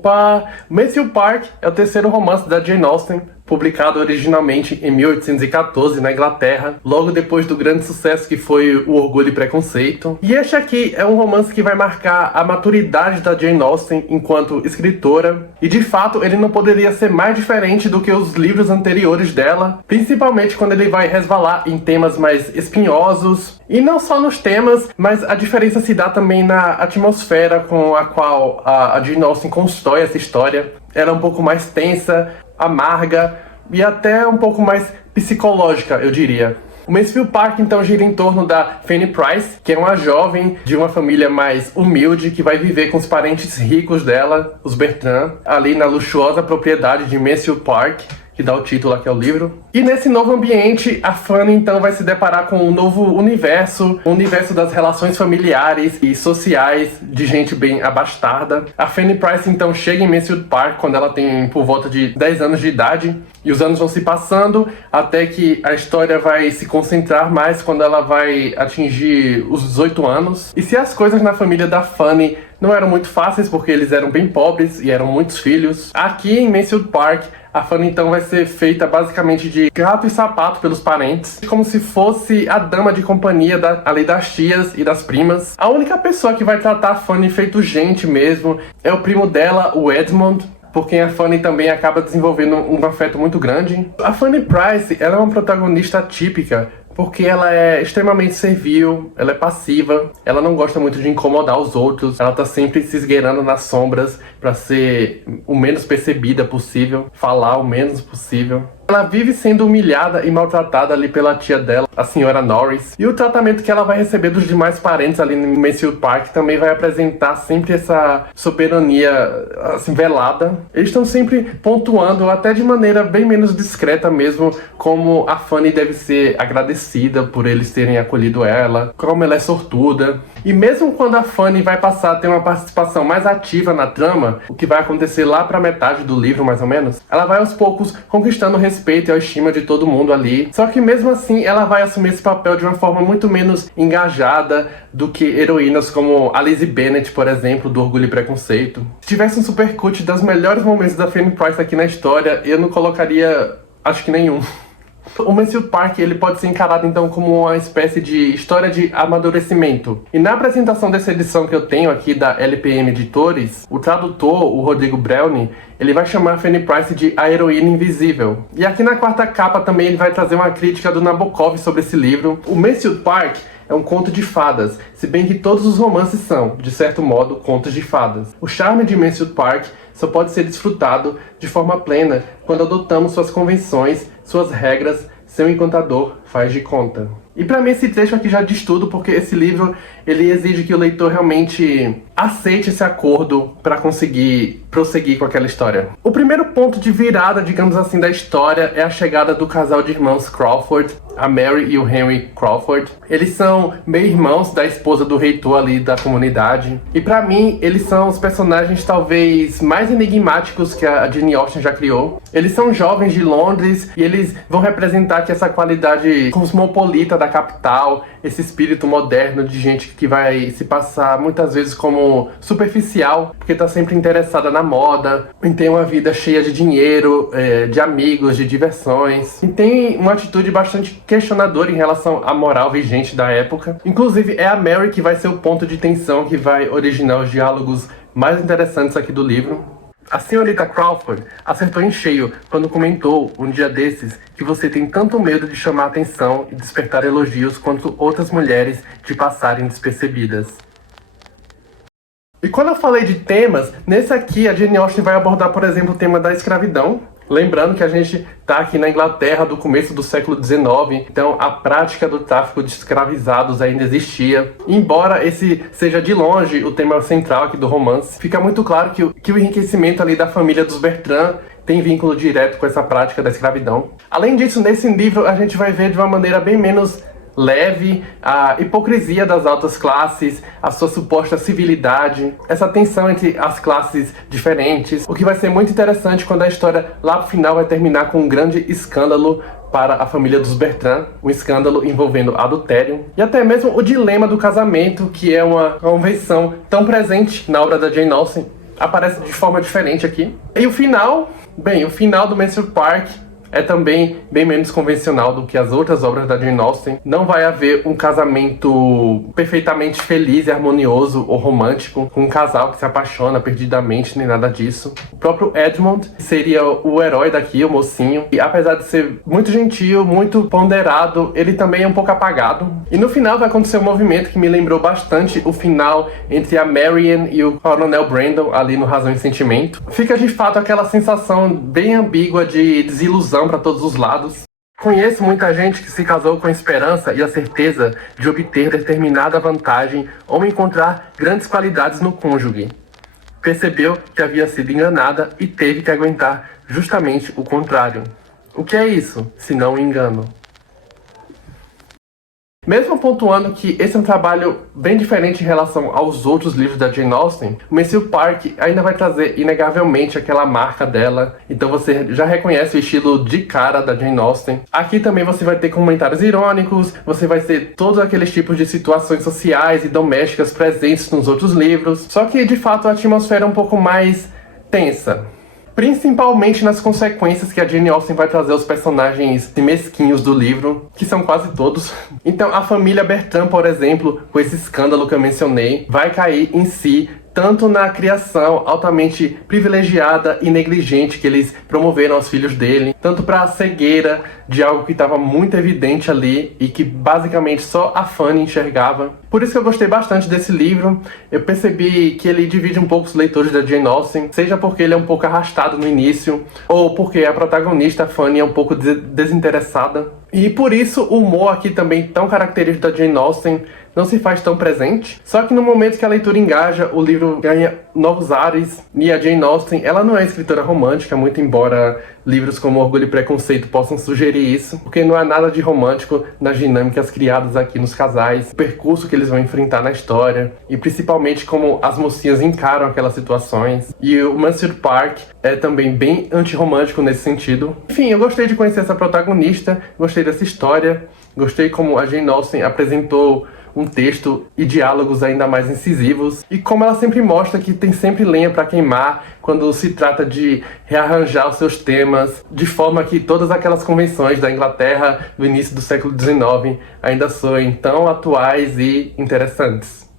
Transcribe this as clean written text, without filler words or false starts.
Opa! Mayfield Park é o terceiro romance da Jane Austen, publicado originalmente em 1814 na Inglaterra, logo depois do grande sucesso que foi O Orgulho e Preconceito. E este aqui é um romance que vai marcar a maturidade da Jane Austen enquanto escritora, e de fato ele não poderia ser mais diferente do que os livros anteriores dela, principalmente quando ele vai resvalar em temas mais espinhosos, e não só nos temas, mas a diferença se dá também na atmosfera com a qual a Jane Austen constrói essa história. Ela é um pouco mais tensa, amarga e até um pouco mais psicológica, eu diria. O Mayfield Park então gira em torno da Fanny Price, que é uma jovem de uma família mais humilde que vai viver com os parentes ricos dela, os Bertrand, ali na luxuosa propriedade de Mayfield Park, que dá o título aqui ao livro. E nesse novo ambiente, a Fanny então vai se deparar com um novo universo, o universo das relações familiares e sociais de gente bem abastada. A Fanny Price então chega em Mayfield Park quando ela tem por volta de 10 anos de idade, e os anos vão se passando até que a história vai se concentrar mais quando ela vai atingir os 18 anos. E se as coisas na família da Fanny não eram muito fáceis porque eles eram bem pobres e eram muitos filhos, aqui em Mayfield Park a Fanny então vai ser feita basicamente de gato e sapato pelos parentes, como se fosse a dama de companhia ali das tias e das primas. A única pessoa que vai tratar a Fanny feito gente mesmo é o primo dela, o Edmund, por quem a Fanny também acaba desenvolvendo um afeto muito grande. A Fanny Price, ela é uma protagonista típica, porque ela é extremamente servil, ela é passiva, ela não gosta muito de incomodar os outros, ela tá sempre se esgueirando nas sombras pra ser o menos percebida possível, falar o menos possível. Ela vive sendo humilhada e maltratada ali pela tia dela, a senhora Norris. E o tratamento que ela vai receber dos demais parentes ali no Mayfield Park também vai apresentar sempre essa soberania assim, velada. Eles estão sempre pontuando, até de maneira bem menos discreta mesmo, como a Fanny deve ser agradecida por eles terem acolhido ela, como ela é sortuda. E mesmo quando a Fanny vai passar a ter uma participação mais ativa na trama, o que vai acontecer lá pra metade do livro mais ou menos, ela vai aos poucos conquistando o respeito e a estima de todo mundo ali. Só que mesmo assim ela vai assumir esse papel de uma forma muito menos engajada do que heroínas como a Lizzie Bennet, por exemplo, do Orgulho e Preconceito. Se tivesse um supercut dos melhores momentos da Fanny Price aqui na história, eu não colocaria, acho que nenhum. O Mayfield Park ele pode ser encarado então como uma espécie de história de amadurecimento. E na apresentação dessa edição que eu tenho aqui da LPM Editores, o tradutor, o Rodrigo Browne, ele vai chamar a Fanny Price de a heroína invisível. E aqui na quarta capa também ele vai trazer uma crítica do Nabokov sobre esse livro. O Mayfield Park é um conto de fadas, se bem que todos os romances são, de certo modo, contos de fadas. O charme de Mayfield Park só pode ser desfrutado de forma plena quando adotamos suas convenções, suas regras, seu encantador faz de conta. E pra mim esse trecho aqui já diz tudo, porque esse livro ele exige que o leitor realmente aceite esse acordo para conseguir prosseguir com aquela história. O primeiro ponto de virada, digamos assim, da história é a chegada do casal de irmãos Crawford, a Mary e o Henry Crawford. Eles são meio-irmãos da esposa do reitor ali da comunidade. E pra mim, eles são os personagens talvez mais enigmáticos que a Jane Austen já criou. Eles são jovens de Londres e eles vão representar aqui essa qualidade cosmopolita da capital, esse espírito moderno de gente que vai se passar muitas vezes como superficial, porque tá sempre interessada na moda, e tem uma vida cheia de dinheiro, de amigos, de diversões, e tem uma atitude bastante questionadora em relação à moral vigente da época. Inclusive é a Mary que vai ser o ponto de tensão que vai originar os diálogos mais interessantes aqui do livro. A senhorita Crawford acertou em cheio quando comentou um dia desses que você tem tanto medo de chamar atenção e despertar elogios quanto outras mulheres de passarem despercebidas. E quando eu falei de temas, nesse aqui a Jane Austen vai abordar, por exemplo, o tema da escravidão. Lembrando que a gente está aqui na Inglaterra do começo do século XIX, então a prática do tráfico de escravizados ainda existia. Embora esse seja de longe o tema central aqui do romance, fica muito claro que o enriquecimento ali da família dos Bertrand tem vínculo direto com essa prática da escravidão. Além disso, nesse livro a gente vai ver de uma maneira bem menos leve a hipocrisia das altas classes, a sua suposta civilidade, essa tensão entre as classes diferentes, o que vai ser muito interessante quando a história lá pro final vai terminar com um grande escândalo para a família dos Bertrand, um escândalo envolvendo adultério, e até mesmo o dilema do casamento, que é uma convenção tão presente na obra da Jane Austen. aparece de forma diferente aqui. E o final, bem, o final do Mansfield Park é também bem menos convencional do que as outras obras da Jane Austen. Não vai haver um casamento perfeitamente feliz e harmonioso ou romântico, com um casal que se apaixona perdidamente, nem nada disso. O próprio Edmund seria o herói daqui, o mocinho, e apesar de ser muito gentil, muito ponderado, ele também é um pouco apagado. E no final vai acontecer um movimento que me lembrou bastante o final entre a Marianne e o Coronel Brandon, ali no Razão e Sentimento. Fica de fato aquela sensação bem ambígua de desilusão para todos os lados. Conheço muita gente que se casou com a esperança e a certeza de obter determinada vantagem ou encontrar grandes qualidades no cônjuge. Percebeu que havia sido enganada e teve que aguentar justamente o contrário. O que é isso, se não um engano? Mesmo pontuando que esse é um trabalho bem diferente em relação aos outros livros da Jane Austen, o Mansfield Park ainda vai trazer inegavelmente aquela marca dela, então você já reconhece o estilo de cara da Jane Austen. Aqui também você vai ter comentários irônicos, você vai ter todos aqueles tipos de situações sociais e domésticas presentes nos outros livros, só que de fato a atmosfera é um pouco mais tensa. Principalmente nas consequências que a Jane Austen vai trazer aos personagens mesquinhos do livro, que são quase todos. Então a família Bertrand, por exemplo, com esse escândalo que eu mencionei, vai cair em si tanto na criação altamente privilegiada e negligente que eles promoveram aos filhos dele, tanto para a cegueira de algo que estava muito evidente ali e que basicamente só a Fanny enxergava. Por isso que eu gostei bastante desse livro. Eu percebi que ele divide um pouco os leitores da Jane Austen, seja porque ele é um pouco arrastado no início, ou porque a protagonista, a Fanny, é um pouco desinteressada. E por isso o humor aqui também tão característico da Jane Austen não se faz tão presente. Só que no momento que a leitura engaja, o livro ganha novos ares. E a Jane Austen, ela não é escritora romântica, muito embora livros como Orgulho e Preconceito possam sugerir isso, porque não há nada de romântico nas dinâmicas criadas aqui nos casais, o percurso que eles vão enfrentar na história, e principalmente como as mocinhas encaram aquelas situações. E o Mansfield Park é também bem antirromântico nesse sentido. Enfim, eu gostei de conhecer essa protagonista, gostei dessa história, gostei como a Jane Austen apresentou um texto e diálogos ainda mais incisivos, e como ela sempre mostra que tem sempre lenha para queimar quando se trata de rearranjar os seus temas, de forma que todas aquelas convenções da Inglaterra do início do século XIX ainda soem tão atuais e interessantes.